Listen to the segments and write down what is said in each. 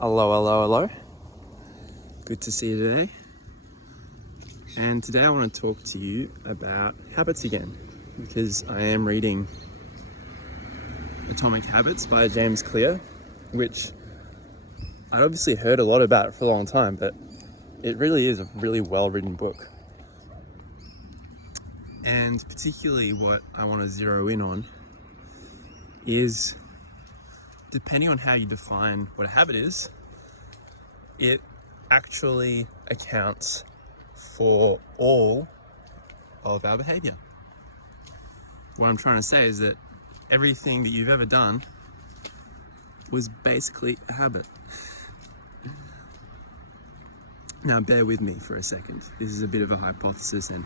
Hello, hello, hello. Good to see you today. And today I want to talk to you about habits again, because I am reading Atomic Habits by James Clear, which I'd obviously heard a lot about for a long time, but it really is a really well-written book. And particularly what I want to zero in on is, depending on how you define what a habit is, it actually accounts for all of our behavior. What I'm trying to say is that everything that you've ever done was basically a habit. Now, bear with me for a second. This is a bit of a hypothesis, and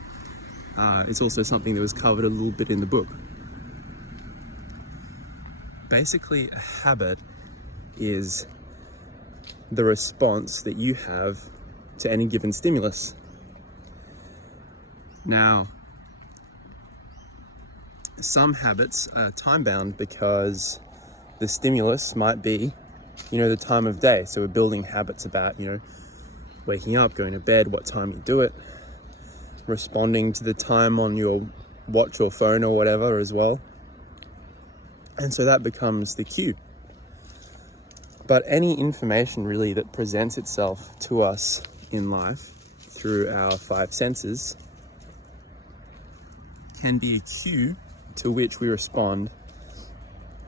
it's also something that was covered a little bit in the book. Basically, a habit is the response that you have to any given stimulus. Now, some habits are time-bound because the stimulus might be, the time of day. So we're building habits about, waking up, going to bed, what time you do it, responding to the time on your watch or phone or whatever as well. And so that becomes the cue. But any information really that presents itself to us in life through our five senses can be a cue to which we respond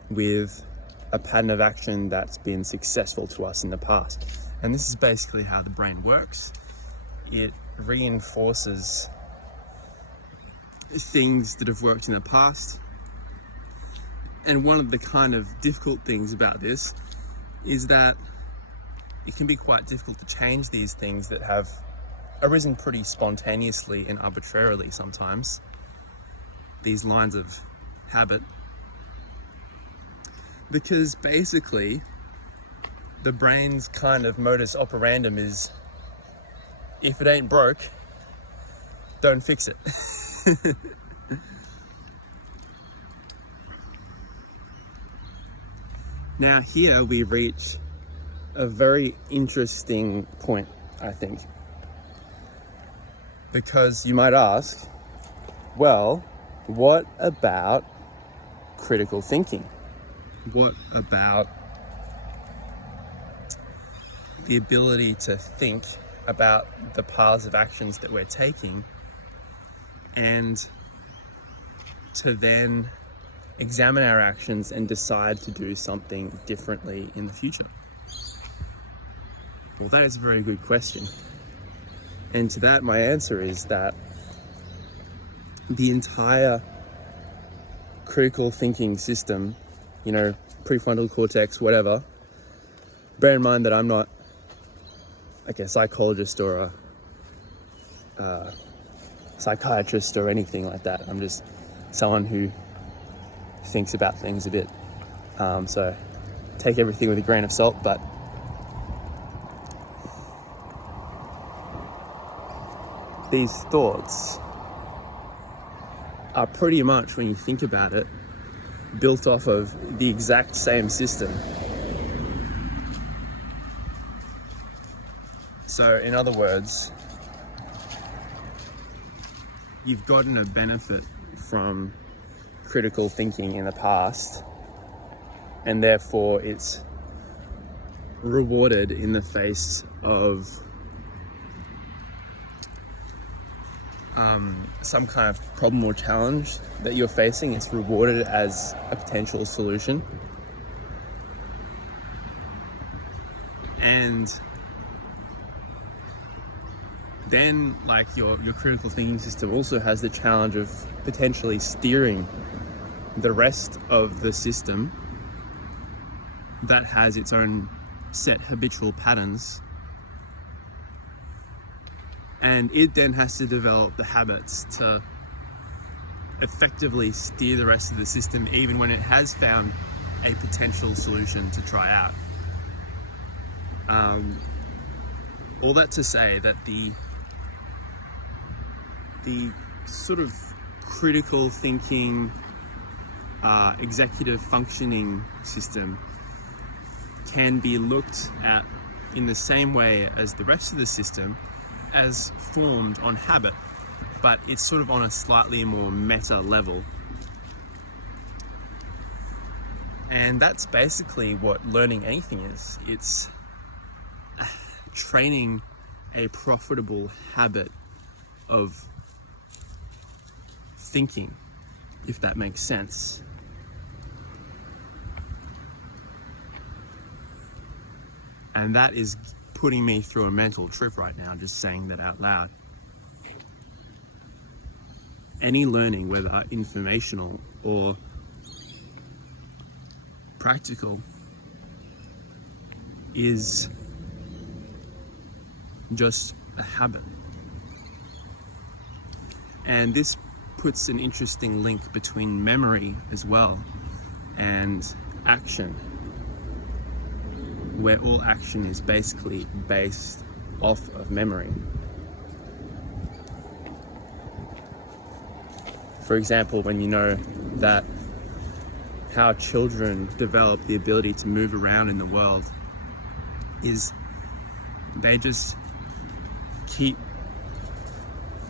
with a pattern of action that's been successful to us in the past. And this is basically how the brain works. It reinforces things that have worked in the past. And one of the kind of difficult things about this is that it can be quite difficult to change these things that have arisen pretty spontaneously and arbitrarily sometimes, these lines of habit, because basically the brain's kind of modus operandum is, if it ain't broke, don't fix it. Now here we reach a very interesting point, I think. Because you might ask, well, what about critical thinking? What about the ability to think about the paths of actions that we're taking and to then examine our actions and decide to do something differently in the future? Well, that is a very good question. And to that, my answer is that the entire critical thinking system, prefrontal cortex, whatever, bear in mind that I'm not like a psychologist or a psychiatrist or anything like that. I'm just someone who thinks about things a bit. So take everything with a grain of salt, but these thoughts are pretty much, when you think about it, built off of the exact same system. So in other words, you've gotten a benefit from critical thinking in the past, and therefore it's rewarded in the face of some kind of problem or challenge that you're facing. It's rewarded as a potential solution. And then, your critical thinking system also has the challenge of potentially steering the rest of the system that has its own set habitual patterns, and it then has to develop the habits to effectively steer the rest of the system, even when it has found a potential solution to try out. All that to say that the sort of critical thinking, executive functioning system can be looked at in the same way as the rest of the system, as formed on habit, but it's sort of on a slightly more meta level. And that's basically what learning anything is. It's training a profitable habit of thinking, if that makes sense. And that is putting me through a mental trip right now, just saying that out loud. Any learning, whether informational or practical, is just a habit. And this puts an interesting link between memory as well and action, where all action is basically based off of memory. For example, when you know that how children develop the ability to move around in the world is they just keep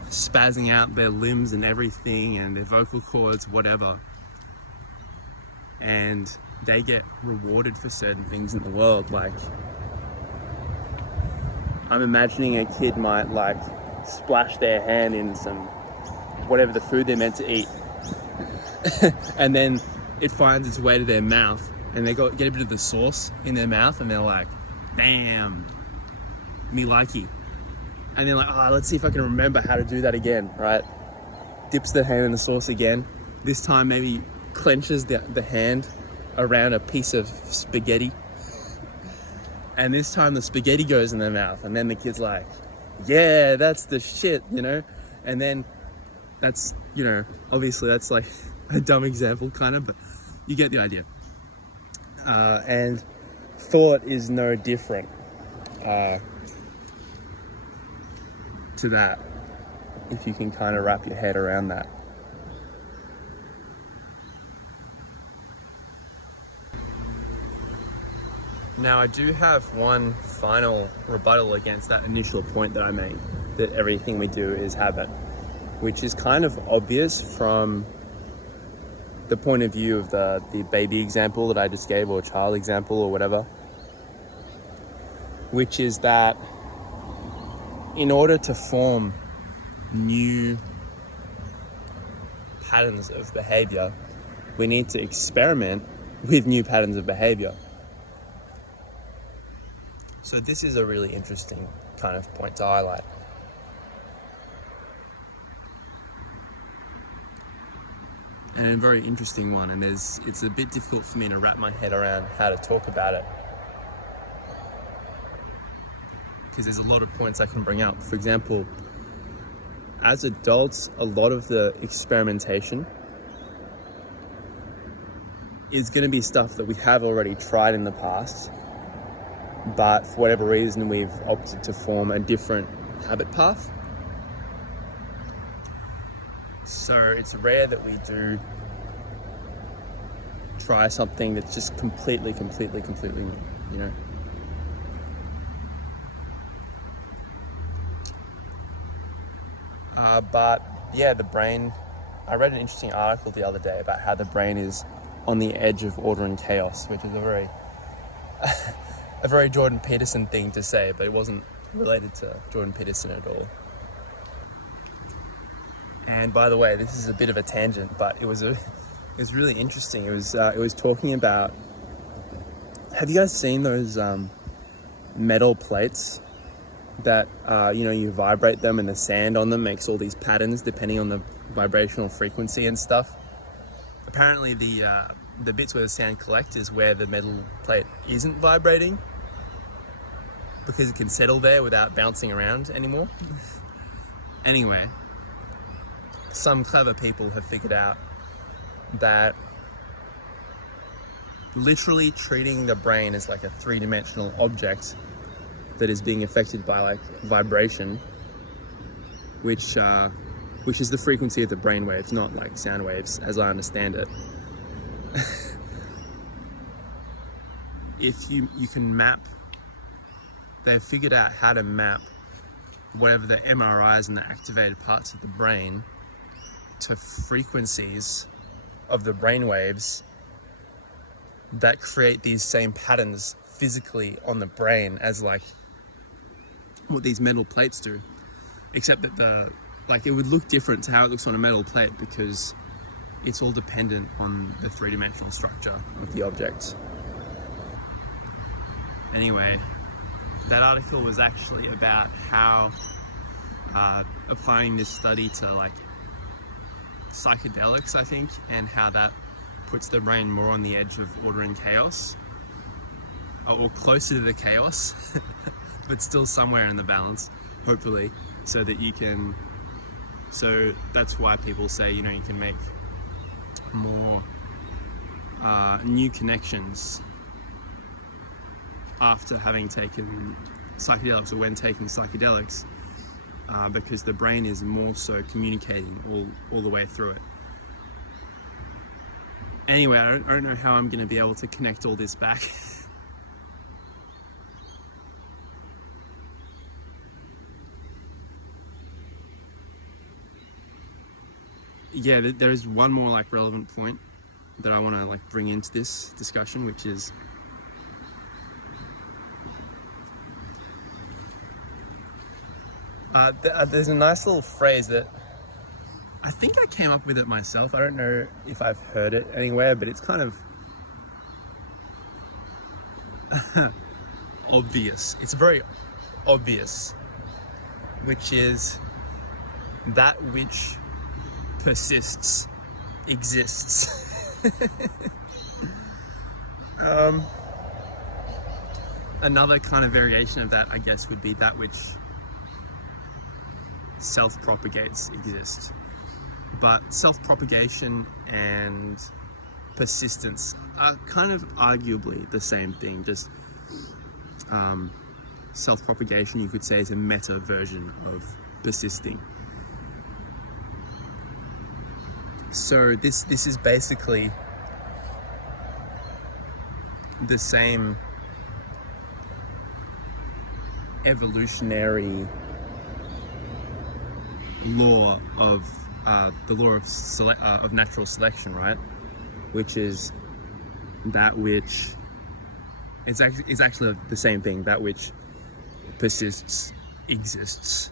spazzing out their limbs and everything and their vocal cords, whatever, and they get rewarded for certain things in the world. Like, I'm imagining a kid might like splash their hand in some whatever the food they're meant to eat and then it finds its way to their mouth and they get a bit of the sauce in their mouth and they're like, damn, me likey. And they're like, let's see if I can remember how to do that again, right? Dips the hand in the sauce again. This time maybe clenches the hand around a piece of spaghetti. And this time the spaghetti goes in their mouth. And then the kid's like, yeah, that's the shit, you know? And then that's, you know, obviously that's like a dumb example kind of, but you get the idea. And thought is no different to that, if you can kind of wrap your head around that. Now, I do have one final rebuttal against that initial point that I made, that everything we do is habit, which is kind of obvious from the point of view of the baby example that I just gave, or child example, or whatever, which is that in order to form new patterns of behavior, we need to experiment with new patterns of behavior. So this is a really interesting kind of point to highlight. And a very interesting one, and it's a bit difficult for me to wrap my head around how to talk about it, because there's a lot of points I can bring up. For example, as adults, a lot of the experimentation is going to be stuff that we have already tried in the past, but for whatever reason we've opted to form a different habit path. So it's rare that we do try something that's just completely new, you know? But yeah, the brain, I read an interesting article the other day about how the brain is on the edge of order and chaos, which is a very Jordan Peterson thing to say, but it wasn't related to Jordan Peterson at all. And by the way, this is a bit of a tangent, but it was really interesting. It was talking about, have you guys seen those metal plates that you vibrate them and the sand on them makes all these patterns depending on the vibrational frequency and stuff? Apparently the bits where the sand collects is where the metal plate isn't vibrating, because it can settle there without bouncing around anymore. Anyway, some clever people have figured out that literally treating the brain as like a three-dimensional object that is being affected by like vibration, which is the frequency of the brain waves, not like sound waves as I understand it, if you can map, they've figured out how to map whatever the MRIs and the activated parts of the brain to frequencies of the brain waves that create these same patterns physically on the brain as like what these metal plates do, except that it would look different to how it looks on a metal plate because it's all dependent on the three-dimensional structure of the object. Anyway, that article was actually about how applying this study to like psychedelics, I think, and how that puts the brain more on the edge of order and chaos, or closer to the chaos, but still somewhere in the balance, hopefully, so that's why people say, you can make more new connections after having taken psychedelics or when taking psychedelics, because the brain is more so communicating all the way through it. Anyway, I don't know how I'm going to be able to connect all this back. Yeah, there is one more relevant point that I want to bring into this discussion, which is there's a nice little phrase that I think I came up with it myself. I don't know if I've heard it anywhere, but it's kind of obvious. It's very obvious, which is that which persists exists. Another kind of variation of that, I guess, would be that which self-propagates exists. But self-propagation and persistence are kind of arguably the same thing. Just self-propagation, you could say, is a meta version of persisting. So this is basically the same evolutionary law of of natural selection, right? Which is that which it's actually the same thing. That which persists exists.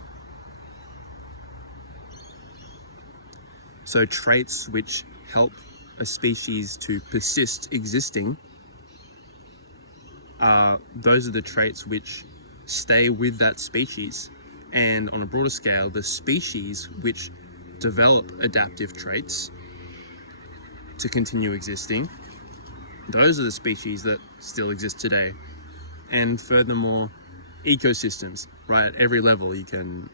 So traits which help a species to persist existing, those are the traits which stay with that species. And on a broader scale, the species which develop adaptive traits to continue existing, those are the species that still exist today. And furthermore, ecosystems, right? At every level, you can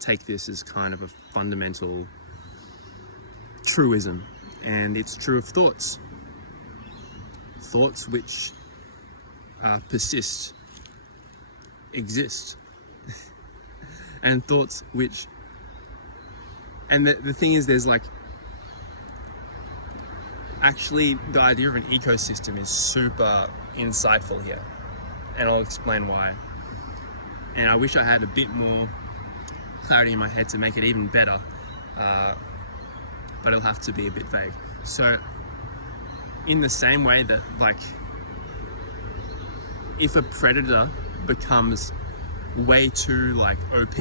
take this as kind of a fundamental truism, and it's true of thoughts which persist exist. And thoughts which, and the thing is, there's actually the idea of an ecosystem is super insightful here, and I'll explain why. And I wish I had a bit more clarity in my head to make it even better, but it'll have to be a bit vague. So in the same way that if a predator becomes way too OP,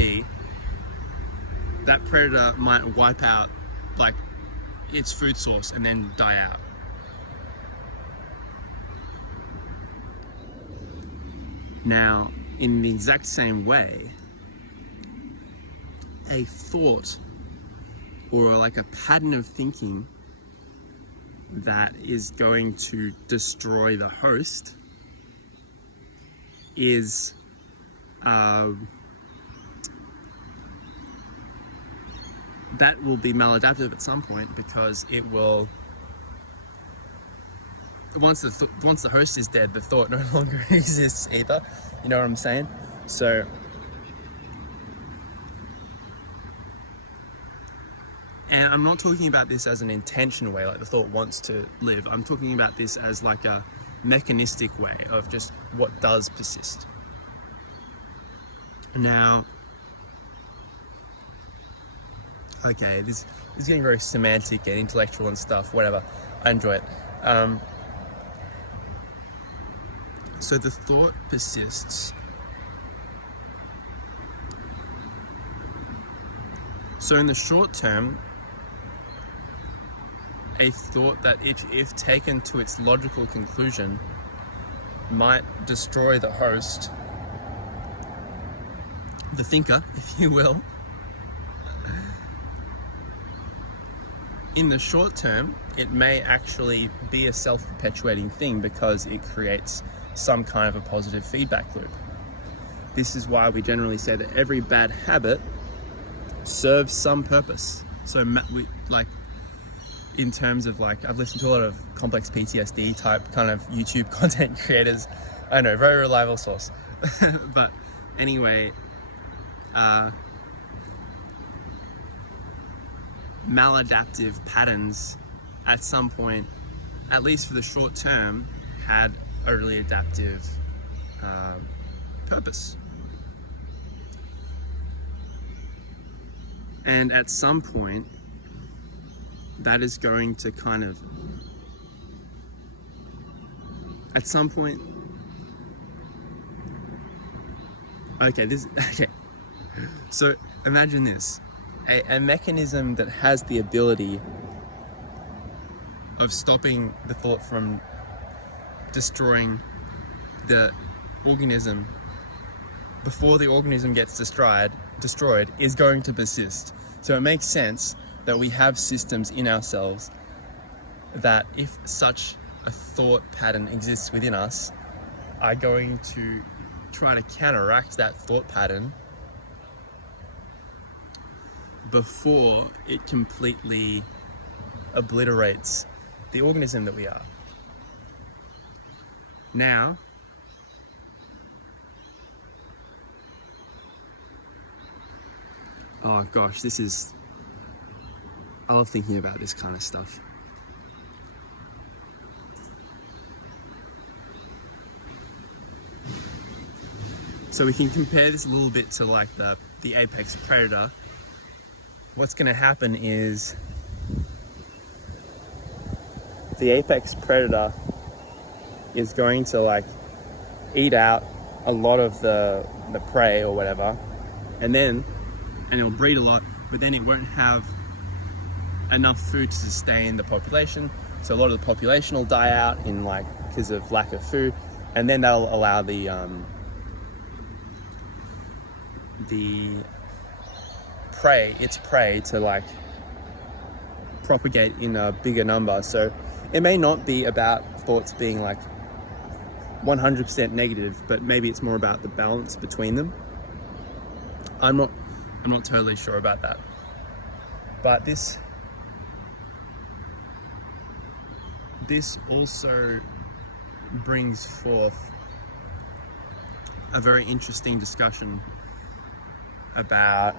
that predator might wipe out its food source and then die out. Now, in the exact same way, a thought or a pattern of thinking that is going to destroy the host is that will be maladaptive at some point, because it will, once the host is dead, the thought no longer exists either. You know what I'm saying? So And I'm not talking about this as an intention way, like the thought wants to live. I'm talking about this as like a mechanistic way of just what does persist. Now, okay, this is getting very semantic and intellectual and stuff, whatever. I enjoy it. So the thought persists. So in the short term, a thought that if taken to its logical conclusion might destroy the host, the thinker, if you will. In the short term, it may actually be a self-perpetuating thing because it creates some kind of a positive feedback loop. This is why we generally say that every bad habit serves some purpose. So in terms of like, I've listened to a lot of complex PTSD type kind of YouTube content creators. I don't know, very reliable source. But anyway, maladaptive patterns at some point, at least for the short term, had a really adaptive purpose. And at some point, that is going to kind of, okay. So imagine this, a mechanism that has the ability of stopping the thought from destroying the organism before the organism gets destroyed is going to persist. So it makes sense that we have systems in ourselves that, if such a thought pattern exists within us, are going to try to counteract that thought pattern before it completely obliterates the organism that we are. Now, oh gosh, I love thinking about this kind of stuff. So we can compare this a little bit to like the apex predator. What's going to happen is the apex predator is going to like eat out a lot of the prey or whatever, and it'll breed a lot, but then it won't have enough food to sustain the population. So a lot of the population will die out because of lack of food, and then that'll allow the prey to like propagate in a bigger number. So it may not be about thoughts being like 100% negative, but maybe it's more about the balance between them. I'm not totally sure about that. But this also brings forth a very interesting discussion about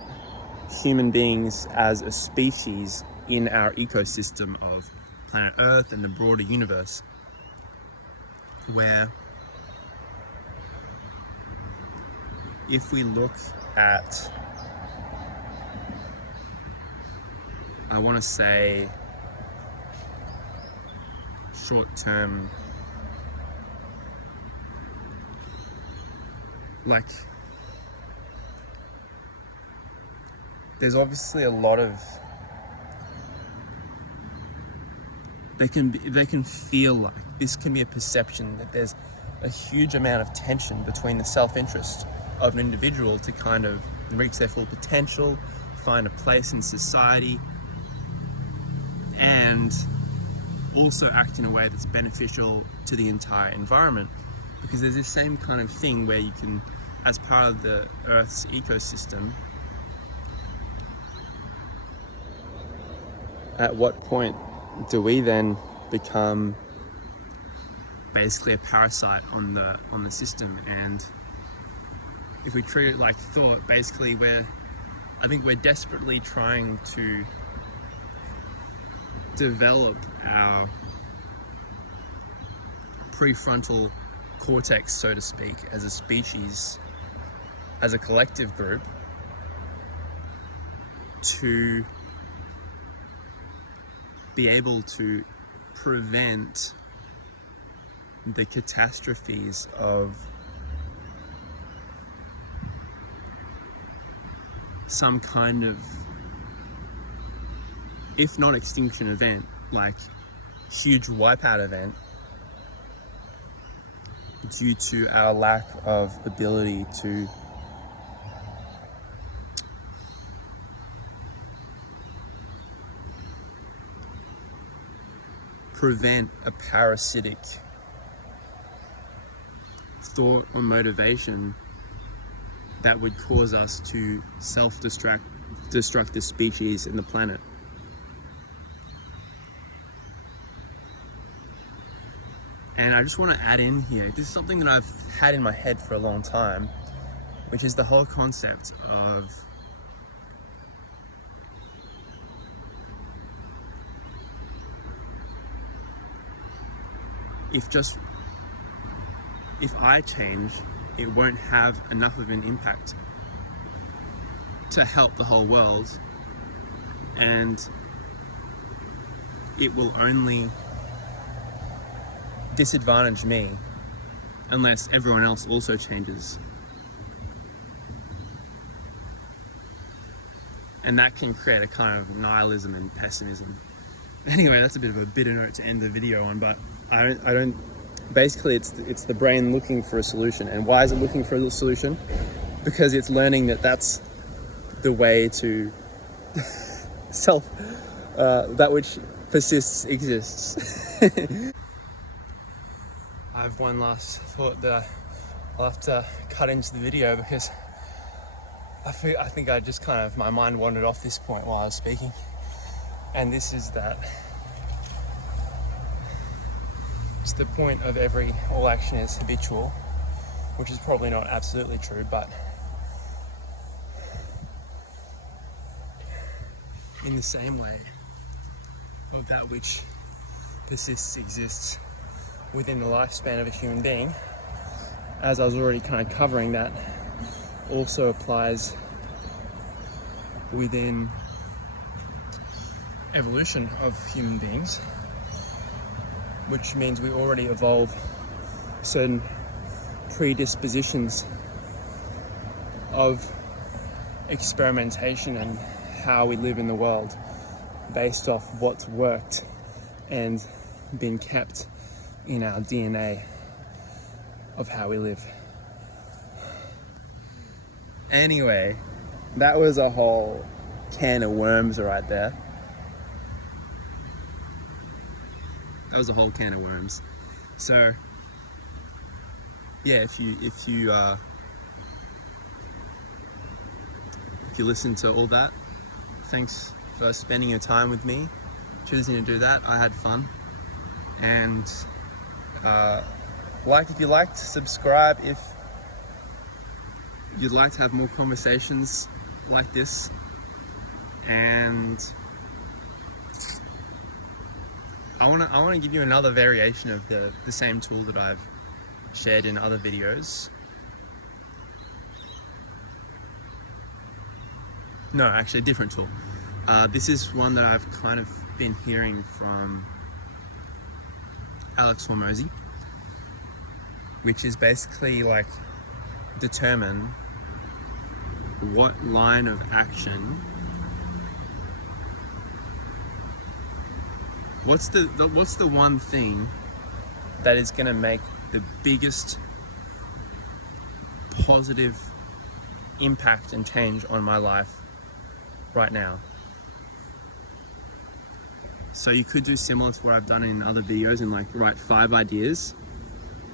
human beings as a species in our ecosystem of planet Earth and the broader universe, where if we look at, I want to say, short-term, like, there's obviously a lot of, they can feel like, this can be a perception that there's a huge amount of tension between the self-interest of an individual to kind of reach their full potential, find a place in society, and also act in a way that's beneficial to the entire environment. Because there's this same kind of thing where you can, as part of the Earth's ecosystem, at what point do we then become basically a parasite on the system? And if we treat it like thought, basically we're desperately trying to develop our prefrontal cortex, so to speak, as a species, as a collective group, to be able to prevent the catastrophes of some kind of, if not extinction event, like huge wipeout event, due to our lack of ability to prevent a parasitic thought or motivation that would cause us to self-destruct the species and the planet. And I just want to add in here, this is something that I've had in my head for a long time, which is the whole concept of if I change, it won't have enough of an impact to help the whole world, and it will only disadvantage me unless everyone else also changes. And that can create a kind of nihilism and pessimism. Anyway, that's a bit of a bitter note to end the video on, but I don't basically it's the brain looking for a solution. And why is it looking for a solution? Because it's learning that that's the way to that which persists exists. I have one last thought that I'll have to cut into the video, because I think I just kind of, my mind wandered off this point while I was speaking. And this is that it's the point of all action is habitual, which is probably not absolutely true, but in the same way of that which persists exists within the lifespan of a human being, as I was already kind of covering, that also applies within evolution of human beings, which means we already evolve certain predispositions of experimentation and how we live in the world based off what's worked and been kept in our DNA of how we live. Anyway, that was a whole can of worms right there. That was a whole can of worms. So yeah, if you listen to all that, thanks for spending your time with me, choosing to do that. I had fun. And if you liked, subscribe if you'd like to have more conversations like this. And I want to give you another variation of the same tool that I've shared in other videos. No, actually a different tool. This is one that I've kind of been hearing from Alex Hormozi, which is basically like determine what line of action, what's the one thing that is going to make the biggest positive impact and change on my life right now. So you could do similar to what I've done in other videos and like write 5 ideas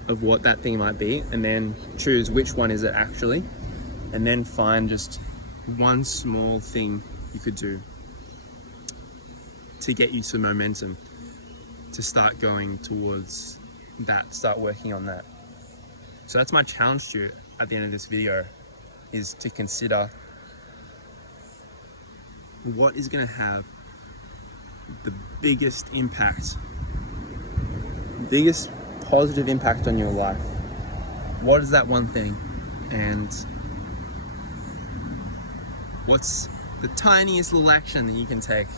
of what that thing might be, and then choose which one is it actually, and then find just one small thing you could do to get you some momentum to start going towards that, start working on that. So that's my challenge to you at the end of this video, is to consider what is going to have the biggest positive impact on your life? What is that one thing? And what's the tiniest little action that you can take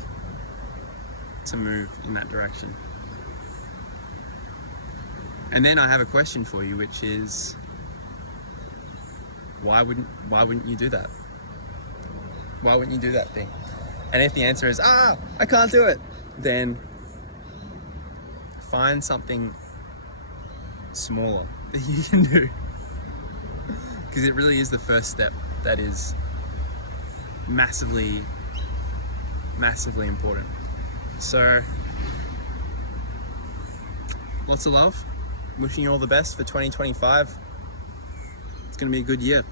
to move in that direction? And then I have a question for you, which is, why wouldn't you do that? Why wouldn't you do that thing? And if the answer is, I can't do it, then find something smaller that you can do. Because it really is the first step that is massively, massively important. So, lots of love. Wishing you all the best for 2025. It's going to be a good year.